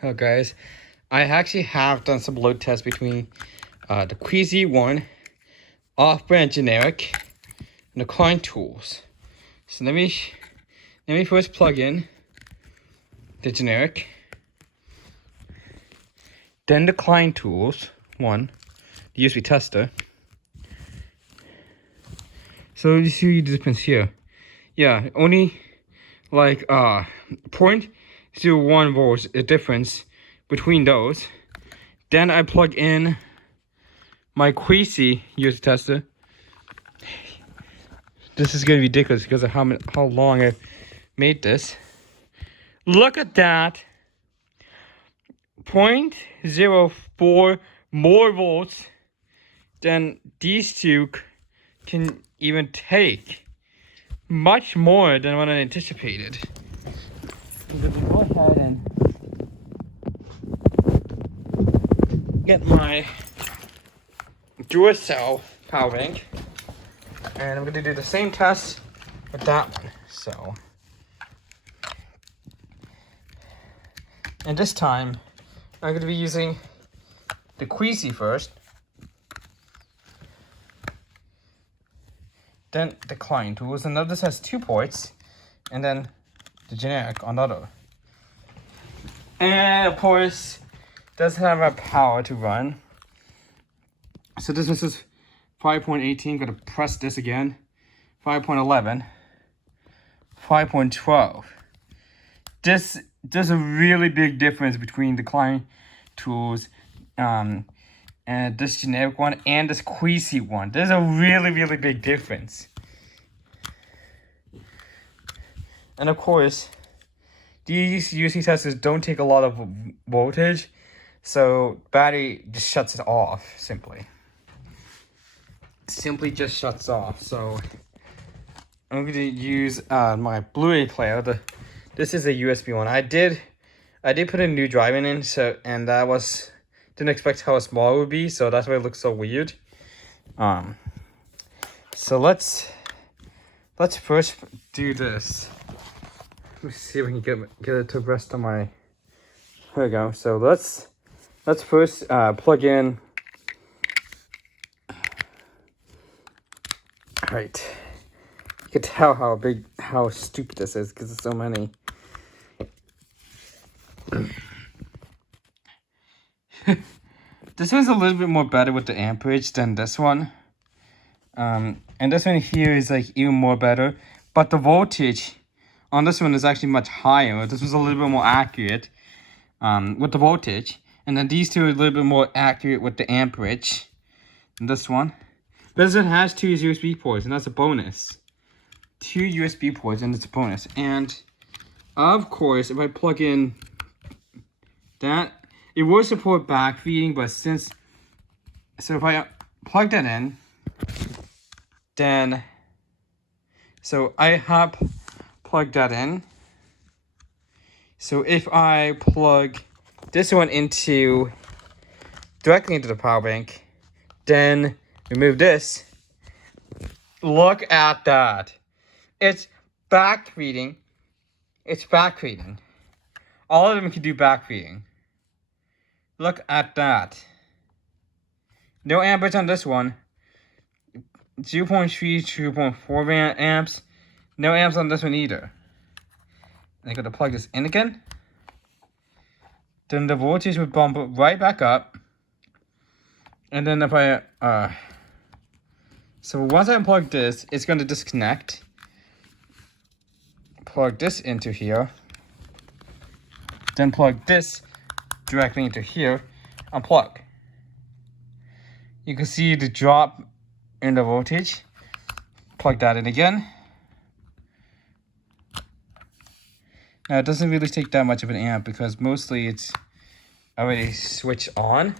Hello guys, I actually have done some load tests between the keweisi one, off-brand generic, and the Klein tools. So let me first plug in the generic, then the Klein tools one, the USB tester. So you see the difference here. Yeah, only like 0.01 volts a difference between those. Then I plug in my keweisi USB tester. This is gonna be ridiculous because of how long I made this. Look at that. 0.04 more volts than these two can even take. Much more than what I anticipated. I'm gonna go ahead and get my dual cell power bank, and I'm gonna do the same test with that one. So, and this time I'm gonna be using the keweisi first, then the Klein tools, and now this has 2 ports, and then the generic on the other. And of course, doesn't have a power to run. So this is 5.18. Gonna press this again. 5.11. 5.12. There's a really big difference between the Klein tools and this generic one and this keweisi one. There's a really big difference. And of course, these USB testers don't take a lot of voltage, so battery just shuts it off simply just shuts off. So I'm going to use my Blu-ray player. This is a USB one. I did put a new drive in, so and that was didn't expect how small it would be, so that's why it looks so weird. So let's first do this. Let me see if we can get it to rest on my. There we go. So let's first plug in. All right. You can tell how stupid this is because there's so many. This one's a little bit more better with the amperage than this one. And this one here is like even more better, but the voltage on this one is actually much higher. This was a little bit more accurate with the voltage, and then these two are a little bit more accurate with the amperage than this one. This one has 2 USB ports, and that's a bonus. 2 USB ports, and it's a bonus. And of course, if I plug in that, it will support backfeeding, but so if I plug that in, then so I have plugged that in. So if I plug this one directly into the power bank, then remove this, look at that. It's backfeeding. All of them can do backfeeding. Look at that. No amperage on this one. 0.3, 2.4 amps. No amps on this one either. I'm going to plug this in again. Then the voltage would bump right back up. And then if I so once I unplug this, it's going to disconnect. Plug this into here. Then plug this directly into here. Unplug. You can see the drop in the voltage. Plug that in again. Now it doesn't really take that much of an amp because mostly it's already switched on.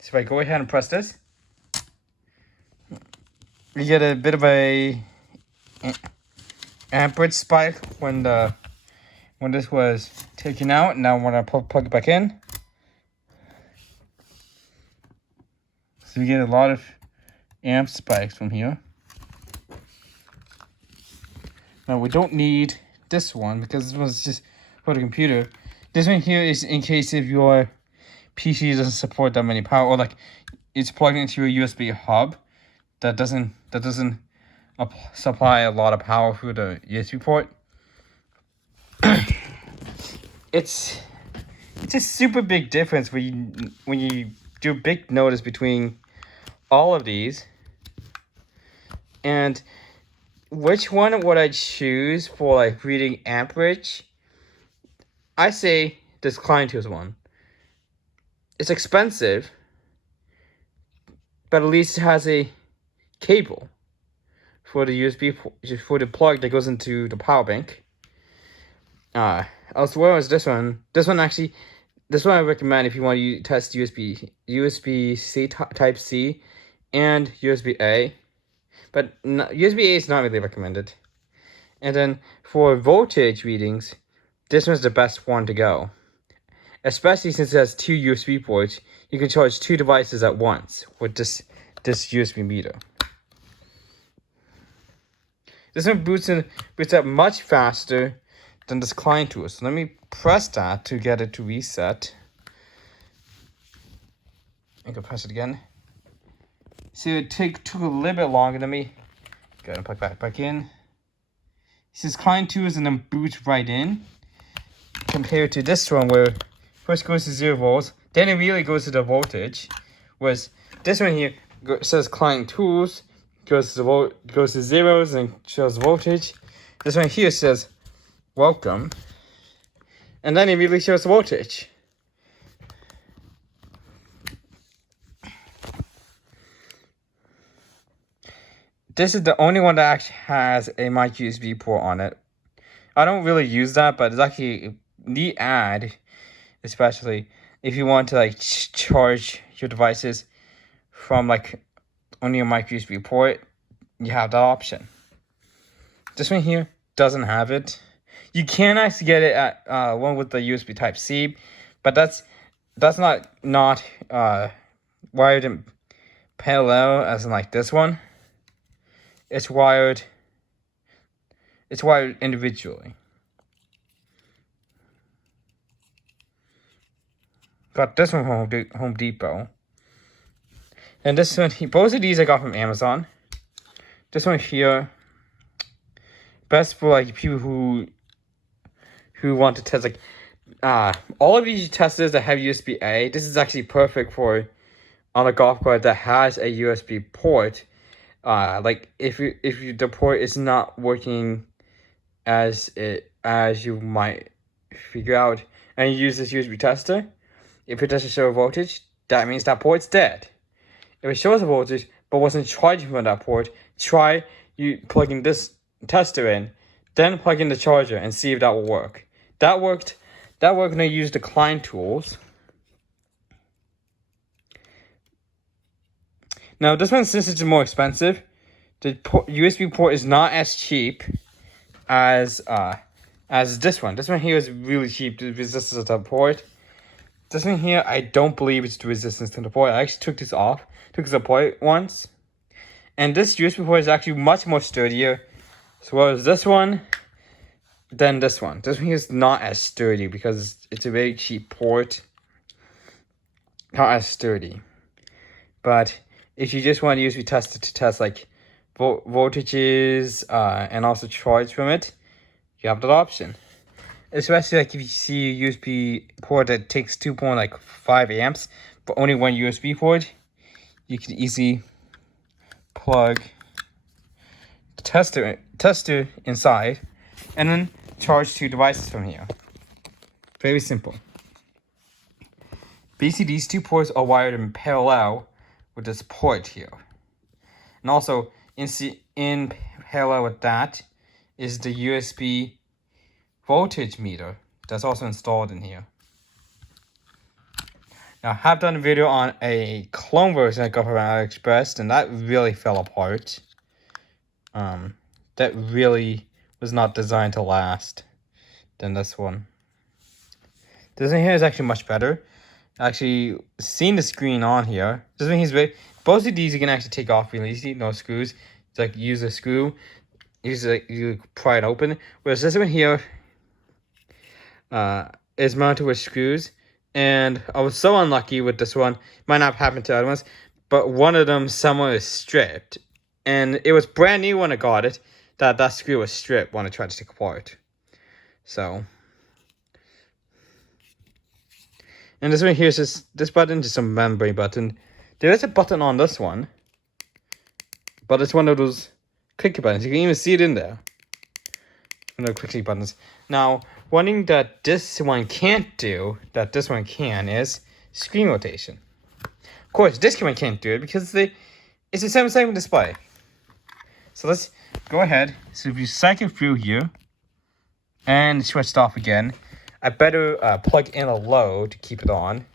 So if I go ahead and press this, you get a bit of a amperage spike when this was taken out. Now when I plug it back in, so you get a lot of amp spikes from here. Now we don't need this one because this one's just for the computer. This one here is in case if your PC doesn't support that many power, or like it's plugged into your USB hub that doesn't supply a lot of power through the USB port. It's a super big difference when you do a big notice between all of these. And which one would I choose for like reading amperage? I say this Klein Tools one. It's expensive, but at least it has a cable for the USB for the plug that goes into the power bank. As well as this one. This one I recommend if you want to test USB-C Type C and USB-A. But USB-A is not really recommended. And then for voltage readings, this one's the best one to go. Especially since it has 2 USB ports, you can charge 2 devices at once with this USB meter. This one boots up much faster than this Klein tool. So let me press that to get it to reset. I can press it again. So it took a little bit longer than me. Go ahead and plug back in. This is Klein tools and then boots right in. Compared to this one where first goes to 0 volts, then it really goes to the voltage. Whereas this one here says Klein tools, goes to zeros and shows voltage. This one here says welcome, and then it really shows voltage. This is the only one that actually has a micro USB port on it. I don't really use that, but it's actually the ad, especially if you want to like charge your devices from like only a micro USB port, you have that option. This one here doesn't have it. You can actually get it at one with the USB Type C, but that's not wired in parallel as in like this one. It's wired individually. Got this one from Home Depot. And this one, both of these I got from Amazon. This one here, best for like people who want to test like all of these testers that have USB-A. This is actually perfect for on a golf cart that has a USB port. Like if the port is not working as you might figure out, and you use this USB tester, if it doesn't show a voltage, that means that port's dead. If it shows a voltage but wasn't charging from that port, try you plugging this tester in, then plug in the charger and see if that will work. That worked when I used the Klein tools. Now this one, since it's more expensive, the USB port is not as cheap as this one. This one here is really cheap. The resistance of the port. This one here, I don't believe it's the resistance to the port. I actually took this apart once, and this USB port is actually much more sturdier, as well as this one, than this one. This one here is not as sturdy because it's a very cheap port. Not as sturdy, but if you just want a USB tester to test like voltages and also charge from it, you have that option. Especially like if you see a USB port that takes 2.5 amps but only one USB port, you can easily plug the tester inside and then charge 2 devices from here. Very simple. Basically, these 2 ports are wired in parallel with this port here. And also, in parallel with that is the USB voltage meter that's also installed in here. Now, I have done a video on a clone version I got from AliExpress, and that really fell apart. That really was not designed to last than this one. This one here is actually much better. Actually, seeing the screen on here. This one here is both of these you can actually take off really easy, no screws. It's like use a screw, you pry it open. Whereas this one here, is mounted with screws, and I was so unlucky with this one. Might not happen to other ones, but one of them somewhere is stripped, and it was brand new when I got it. That screw was stripped when I tried to take it apart. So, and this one here is just this button, just a memory button. There is a button on this one, but it's one of those clicky buttons. You can even see it in there. One of the clicky buttons. Now, one thing that this one can't do, that this one can, is screen rotation. Of course, this one can't do it because it's the same display. So let's go ahead. So if you cycle through here and switch it off again, I better plug in a load to keep it on.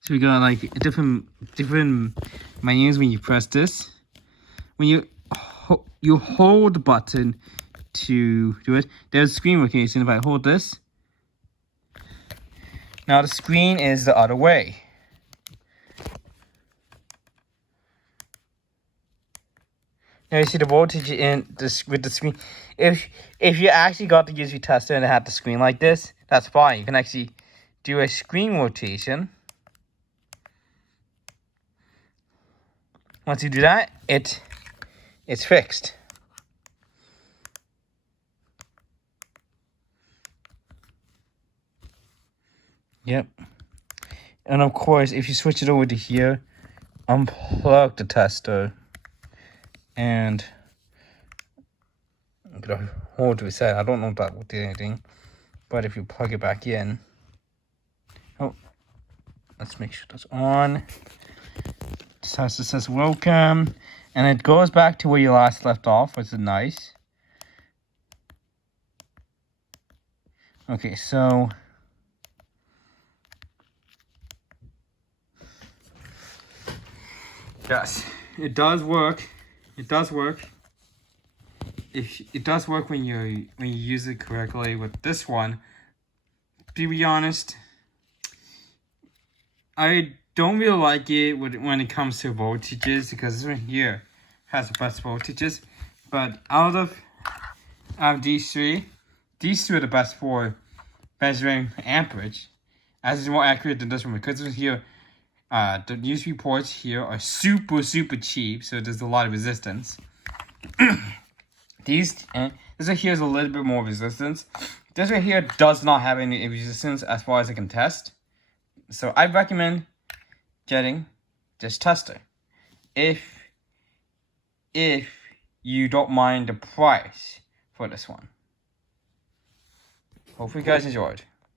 So we got like different menus when you press this. When you hold the button to do it, there's screen rotation. If I hold this, now the screen is the other way. Now you see the voltage in this with the screen. If you actually got the USB tester and it had the screen like this, that's fine. You can actually do a screen rotation. Once you do that, it's fixed. Yep. And of course, if you switch it over to here, unplug the tester, and I'm gonna hold reset. I don't know if that will do anything, but if you plug it back in, oh, let's make sure that's on. The tester says welcome, and it goes back to where you last left off, which is nice. Okay, so yes, it does work. It does work. It does work when you use it correctly. With this one, to be honest, I don't really like it when it comes to voltages, because this one here has the best voltages. But out of these three are the best for measuring amperage, as it's more accurate than this one, because this one here, the USB ports here are super cheap, so there's a lot of resistance. This one here is a little bit more resistance. This one here does not have any resistance as far as I can test. So I recommend getting this tester if you don't mind the price for this one. Hopefully you guys enjoyed.